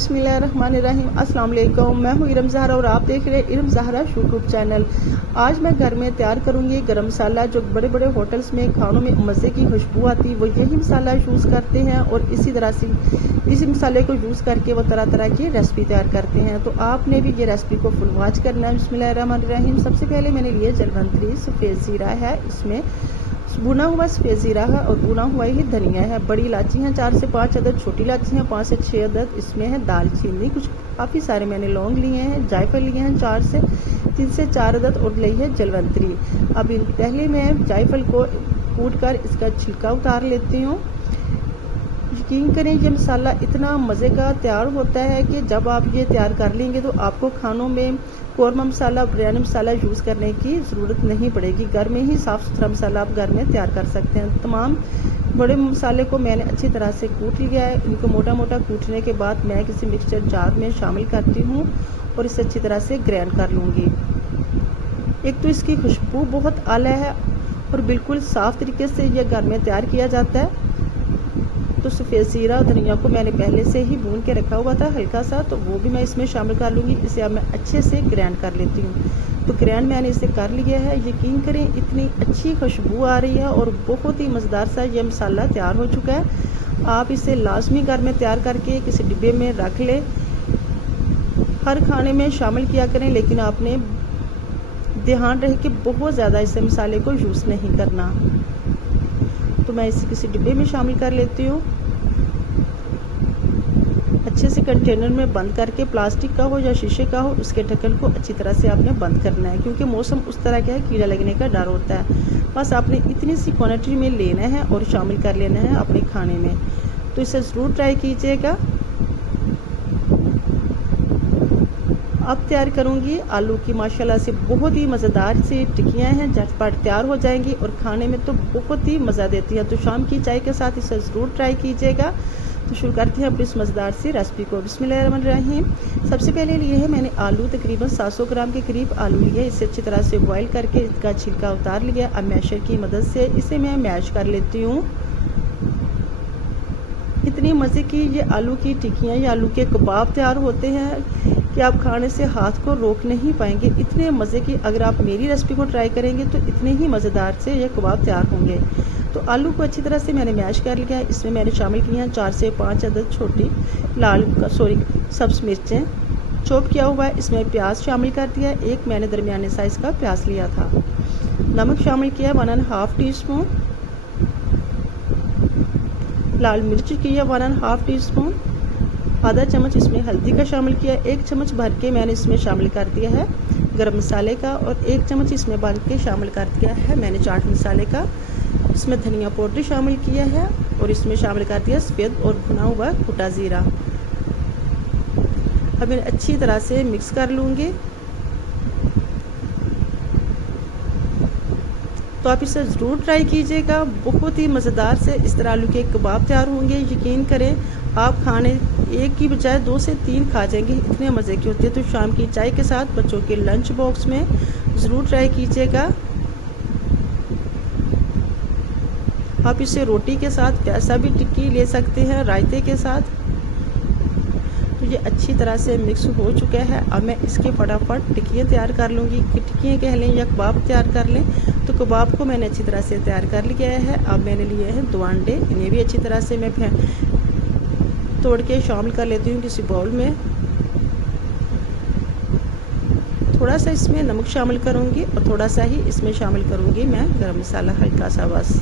बिस्मिल्लाहिर्रहमानिर्रहीम। अस्सलाम वालेकुम। मैं हूँ इरम ज़हरा और आप देख रहे हैं इरम ज़हरा यूट्यूब चैनल। आज मैं घर में तैयार करूँगी गरम मसाला। जो बड़े बड़े होटल्स में खानों में मज़े की खुशबू आती है वो यही मसाला यूज़ करते हैं और इसी तरह से इसी मसाले को यूज़ करके वो तरह तरह की रेसिपी तैयार करते हैं। तो आपने भी ये रेसिपी को फुल वॉच करना है। बिस्मिल्लाहिर्रहमानिर्रहीम। सबसे पहले मैंने लिए जलवंतरी सफ़ेद ज़ीरा है, इसमें भुना हुआ सफ़ेद ज़ीरा है और भुना हुआ ही धनिया है। बड़ी इलायची हैं 4 से 5 अदद, छोटी इलायची हैं 5 से 6 अदद, इसमें है दालचीनी कुछ काफ़ी सारे मैंने लौंग लिए हैं, जायफल लिए हैं 3 से 4 अदद और ली है जलवंतरी। अब पहले मैं जायफल को कूट कर इसका छिलका उतार लेती हूँ। यकीन करें ये मसाला इतना मज़े का तैयार होता है कि जब आप ये तैयार कर लेंगे तो आपको खानों में कौरमा मसाला, बिरयानी मसाला यूज़ करने की ज़रूरत नहीं पड़ेगी। घर में ही साफ़ सुथरा मसाला आप घर में तैयार कर सकते हैं। तमाम बड़े मसाले को मैंने अच्छी तरह से कूट लिया है। इनको मोटा मोटा कूटने के बाद मैं किसी मिक्सचर जार में शामिल करती हूँ और इसे अच्छी तरह से ग्राइंड कर लूँगी। एक तो इसकी खुशबू बहुत आला है और बिल्कुल साफ़ तरीके से यह घर में तैयार किया जाता है। तो सफ़ेद ज़ीरा और धनिया को मैंने पहले से ही भून के रखा हुआ था हल्का सा, तो वो भी मैं इसमें शामिल कर लूँगी। इसे अब मैं अच्छे से ग्राइंड कर लेती हूँ। तो ग्राइंड मैंने इसे कर लिया है। यकीन करें इतनी अच्छी खुशबू आ रही है और बहुत ही मज़ेदार सा ये मसाला तैयार हो चुका है। आप इसे लाजमी घर में तैयार करके किसी डिब्बे में रख लें, हर खाने में शामिल किया करें, लेकिन आपने ध्यान रहे कि बहुत ज़्यादा इस मसाले को यूज़ नहीं करना। तो मैं इसे किसी डिब्बे में शामिल कर लेती हूँ। अच्छे से कंटेनर में बंद करके, प्लास्टिक का हो या शीशे का हो, उसके ढक्कन को अच्छी तरह से आपने बंद करना है, क्योंकि मौसम उस तरह का है कीड़ा लगने का डर होता है। बस आपने इतनी सी क्वांटिटी में लेना है और शामिल कर लेना है अपने खाने में। तो इसे ज़रूर ट्राई कीजिएगा। अब तैयार करूंगी आलू की माशाल्लाह से बहुत ही मज़ेदार सी टिक्कियाँ हैं, झटपट तैयार हो जाएंगी और खाने में तो बहुत ही मज़ा देती है। तो शाम की चाय के साथ इसे ज़रूर ट्राई कीजिएगा। तो शुरू करते हैं अपनी इस मज़ेदार सी रेसिपी को। बिस्मिल्लाहिर्रहमानिर्रहीम। सबसे पहले लिए है मैंने आलू, तकरीबन 700 ग्राम के करीब आलू लिए। इसे अच्छी तरह से बॉईल करके इसका छिलका उतार लिया। अब मैशर की मदद से इसे मैं मैश कर लेती हूँ। इतनी मज़े की ये आलू की टिक्कियाँ या आलू के कबाब तैयार होते हैं कि आप खाने से हाथ को रोक नहीं पाएंगे। इतने मज़े की, अगर आप मेरी रेसिपी को ट्राई करेंगे तो इतने ही मज़ेदार से ये कबाब तैयार होंगे। तो आलू को अच्छी तरह से मैंने मैश कर लिया है। इसमें मैंने शामिल किए हैं 4 से 5 अदद छोटी सब्ज़ मिर्चें चॉप किया हुआ है। इसमें प्याज शामिल कर दिया। एक मैंने दरमियाने साइज़ का प्याज लिया था। नमक शामिल किया 1½ टीस्पून। लाल मिर्च की है 1½ टीस्पून। आधा चम्मच इसमें हल्दी का शामिल किया। 1 चम्मच भर के मैंने इसमें शामिल कर दिया है गरम मसाले का और 1 चम्मच इसमें भर के शामिल कर दिया है मैंने चाट मसाले का। इसमें धनिया पाउडर शामिल किया है और इसमें शामिल कर दिया सफ़ेद और भुना हुआ कुटा ज़ीरा। अब मैं अच्छी तरह से मिक्स कर लूँगी। तो आप इसे ज़रूर ट्राई कीजिएगा। बहुत ही मज़ेदार से इस तरह आलू के कबाब तैयार होंगे। यकीन करें आप खाने एक की बजाय 2 से 3 खा जाएंगे, इतने मज़े की होती है। तो शाम की चाय के साथ बच्चों के लंच बॉक्स में ज़रूर ट्राई कीजिएगा। आप इसे रोटी के साथ कैसा भी टिक्की ले सकते हैं, रायते के साथ। तो ये अच्छी तरह से मिक्स हो चुका है। अब मैं इसके फटाफट टिक्कियाँ तैयार कर लूँगी। टिक्कियाँ कह लें या कबाब तैयार कर लें। तो कबाब को मैंने अच्छी तरह से तैयार कर लिया है। अब मैंने लिए हैं 2 अंडे। इन्हें भी अच्छी तरह से मैं तोड़ के शामिल कर लेती हूँ किसी बाउल में। थोड़ा सा इसमें नमक शामिल करूँगी और थोड़ा सा ही इसमें शामिल करूँगी मैं गरम मसाला, हल्का सा बस।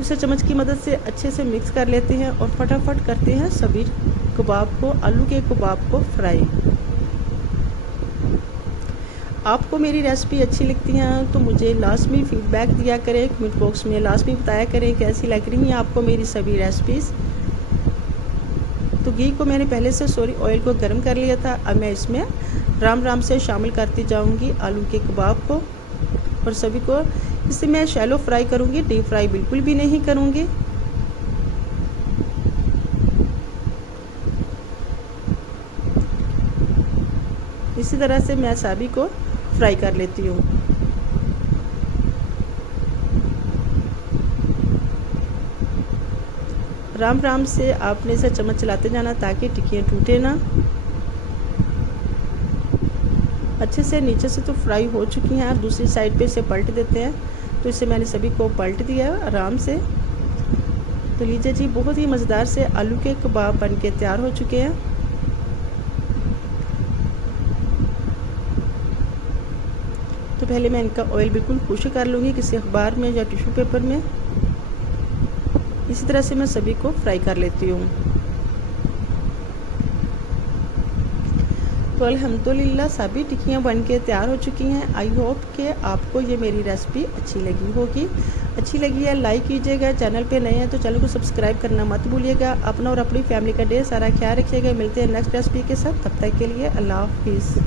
इसे चम्मच की मदद से अच्छे से मिक्स कर लेते हैं और फटाफट करते हैं सभी कबाब को, आलू के कबाब को फ्राई। आपको मेरी रेसिपी अच्छी लगती हैं तो मुझे लाजमी फीडबैक दिया करें, कमेंट बॉक्स में लाजमी बताया करें कैसी लग रही हैं आपको मेरी सभी रेसिपीज़। तो घी को मैंने पहले से ऑयल को गर्म कर लिया था। अब मैं इसमें राम राम से शामिल करती जाऊंगी आलू के कबाब को और सभी को। इसे मैं शैलो फ्राई करूंगी, डीप फ्राई बिल्कुल भी नहीं करूंगी। इसी तरह से मैं सभी को फ्राई कर लेती हूँ। राम राम से आपने इसे चम्मच चलाते जाना ताकि टिक्कियाँ टूटे ना। अच्छे से नीचे से तो फ्राई हो चुकी हैं। अब दूसरी साइड पे इसे पलट देते हैं। तो इसे मैंने सभी को पलट दिया है आराम से। तो लीजिए जी, बहुत ही मज़ेदार से आलू के कबाब बन के तैयार हो चुके हैं। तो पहले मैं इनका ऑयल बिल्कुल खुश्क कर लूँगी किसी अखबार में या टिश्यू पेपर में। इसी तरह से मैं सभी को फ्राई कर लेती हूँ। तो अल्हम्दुलिल्लाह सभी टिक्कियाँ बन के तैयार हो चुकी हैं। आई होप कि आपको ये मेरी रेसिपी अच्छी लगी होगी। अच्छी लगी है लाइक कीजिएगा, चैनल पे नए हैं तो चैनल को सब्सक्राइब करना मत भूलिएगा। अपना और अपनी फैमिली का ढेर सारा ख्याल रखिएगा। मिलते हैं नेक्स्ट रेसिपी के साथ, तब तक के लिए अल्लाह हाफिज़।